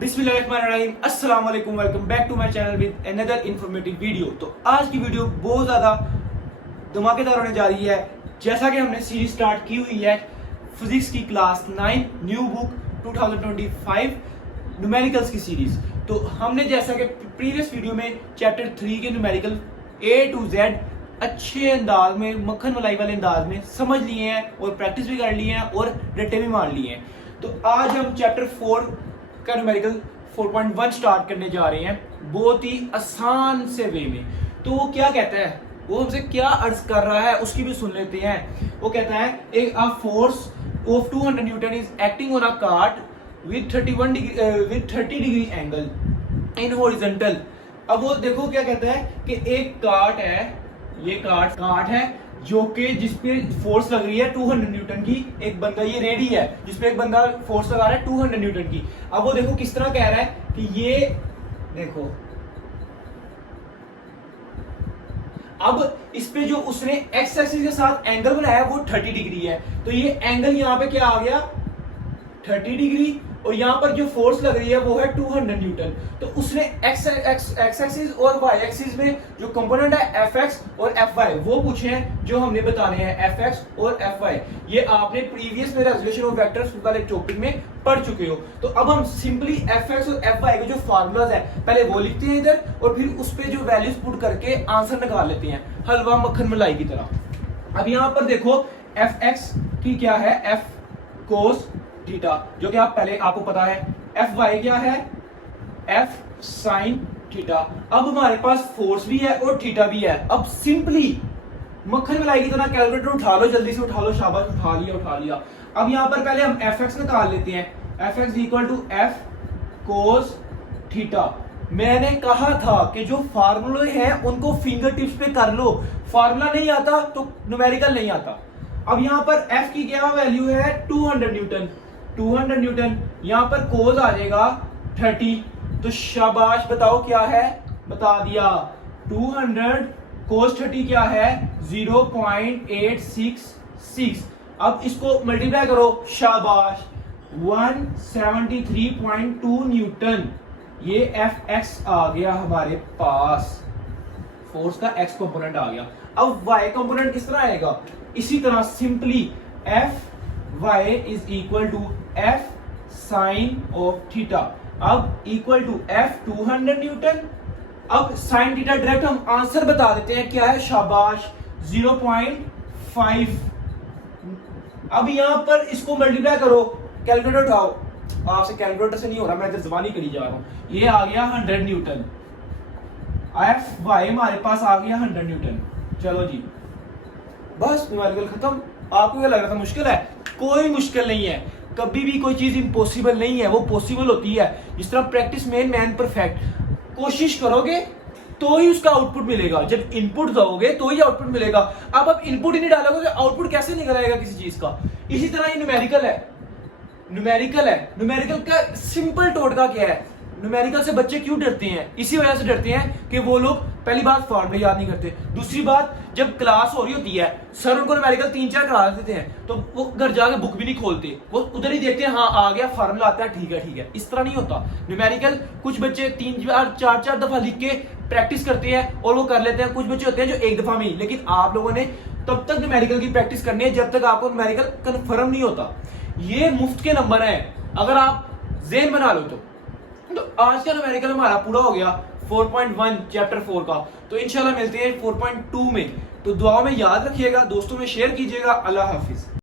बिस्मिल्लाहिर्रहमानिर्रहीम, अस्सलाम वालेकुम, welcome back to my channel with another informative video. तो आज की वीडियो बहुत ज़्यादा धमाकेदार होने जा रही है। जैसा कि हमने सीरीज स्टार्ट की हुई है फिजिक्स की क्लास 9 न्यू बुक 2025 न्यूमेरिकल्स की सीरीज। तो हमने जैसा कि प्रीवियस वीडियो में चैप्टर 3 के न्यूमेरिकल A to Z अच्छे अंदाज में, मक्खन मलाई वाले अंदाज में समझ लिए हैं और प्रैक्टिस भी कर ली है और रट्टे भी मार लिए हैं। तो आज हम चैप्टर 4 का न्यूमेरिकल 4.1 स्टार्ट करने जा रहे हैं बहुत ही आसान से वे में। तो वो क्या कहता है, वो हमसे क्या अर्ज कर रहा है उसकी भी सुन लेते हैं। वो कहता है एक force of 200 Newton is acting on a cart with 30 degree angle in horizontal. अब वो देखो क्या कहता है कि एक कार्ट है, ये कार्ट है जो कि जिसपे फोर्स लग रही है 200 न्यूटन की। एक बंदा, ये रेडी है जिसपे एक बंदा फोर्स लगा रहा है 200 न्यूटन की। अब वो देखो किस तरह कह रहा है कि ये देखो, अब इस पे जो उसने एक्स एक्सिस के साथ एंगल बनाया वो 30 डिग्री है। तो ये एंगल यहाँ पे क्या आ गया 30 डिग्री, और यहाँ पर जो फोर्स लग रही है वो है 200 न्यूटन। तो उसने एक्स एक्सिस और वाई एक्सिस में जो कंपोनेंट है एफ एक्स और एफ वाई वो पूछे हैं जो हमने बताने हैं एफ एक्स और एफ वाई। ये आपने प्रीवियस में रेजोल्यूशन ऑफ वेक्टर्स वाले टॉपिक में पढ़ चुके हो। तो अब हम सिंपली एफ एक्स और एफ वाई के जो फार्मूलाज है पहले वो लिखते हैं इधर, और फिर उस पर जो वैल्यूज पुट करके आंसर निकाल लेते हैं हलवा मक्खन मलाई की तरह। अब यहाँ पर देखो एफ एक्स की क्या है, एफ कोस थीटा, जो कि आप पहले आपको पता है। एफ वाई क्या है, एफ साइन थीटा। अब हमारे पास फोर्स भी है और थीटा भी है। अब सिंपली मक्खन मलाई की तरह कैलकुलेटर उठा लो, जल्दी से उठा लो, शाबाश, उठा लिया। अब यहां पर पहले हम एफ एक्स निकाल लेते हैं। F X equal to F cos theta. मैंने कहा था कि जो फार्मूले हैं उनको फिंगर टिप्स पे कर लो, फार्मूला नहीं आता तो न्यूमेरिकल नहीं आता। अब यहां पर एफ की क्या वैल्यू है 200 न्यूटन, 200 न्यूटन। यहां पर कोस आ जाएगा 30। तो शाबाश, बताओ क्या है, बता दिया। 200 कोस 30 क्या है 0.866। अब इसको मल्टीप्लाई करो, शाबाश, 173.2 न्यूटन। ये एफ एक्स आ गया हमारे पास, फोर्स का एक्स कंपोनेंट आ गया। अब वाई कंपोनेंट किस तरह आएगा, इसी तरह simply F Y is equal to F sine of theta. अब इक्वल टू एफ 200 न्यूटन। अब साइन थीटा डायरेक्ट हम आंसर बता देते हैं क्या है, शाबाश, 0.5। अब यहां पर इसको मल्टीप्लाई करो, कैलकुलेटर उठाओ। आपसे कैलकुलेटर से नहीं हो रहा, मैं इधर जबानी करी जा रहा हूं। ये आ गया 100 न्यूटन। एफ वाई हमारे पास आ गया 100 न्यूटन। चलो जी, बस न्यूमेरिकल खत्म। आपको क्या लग रहा था मुश्किल है? कोई मुश्किल नहीं है। कभी भी कोई चीज इम्पॉसिबल नहीं है, वो पॉसिबल होती है। जिस तरह प्रैक्टिस मेन मैन परफेक्ट, कोशिश करोगे तो ही उसका आउटपुट मिलेगा। जब इनपुट दोगे तो ही आउटपुट मिलेगा। अब आप इनपुट ही नहीं डालोगे तो आउटपुट कैसे निकल आएगा किसी चीज का? इसी तरह ये न्यूमेरिकल है। न्यूमेरिकल का सिंपल टोटका क्या है, न्यूमेरिकल से बच्चे क्यों डरते हैं? इसी वजह से डरते हैं कि वो लोग पहली बात फॉर्मूले याद नहीं करते, दूसरी बात जब क्लास हो रही होती है सर उनको न्यूमेरिकल 3-4 करा देते हैं तो वो घर जाके बुक भी नहीं खोलते, वो उधर ही देखते हैं, हाँ आ गया फार्मूला आता है, ठीक है। इस तरह नहीं होता न्यूमेरिकल। कुछ बच्चे 3-4 दफा लिख के प्रैक्टिस करते हैं और वो कर लेते हैं। कुछ बच्चे होते हैं जो एक दफा में। लेकिन आप लोगों ने तब तक न्यूमेरिकल की प्रैक्टिस करनी है जब तक आपको न्यूमेरिकल कन्फर्म नहीं होता। ये मुफ्त के नंबर है, अगर आप ज़हन बना लो तो आज का न्यूमेरिकल हमारा पूरा हो गया 4.1 चैप्टर 4 का। तो इंशाल्लाह मिलते हैं 4.2 में। तो दुआ में याद रखिएगा, दोस्तों में शेयर कीजिएगा। अल्लाह हाफिज।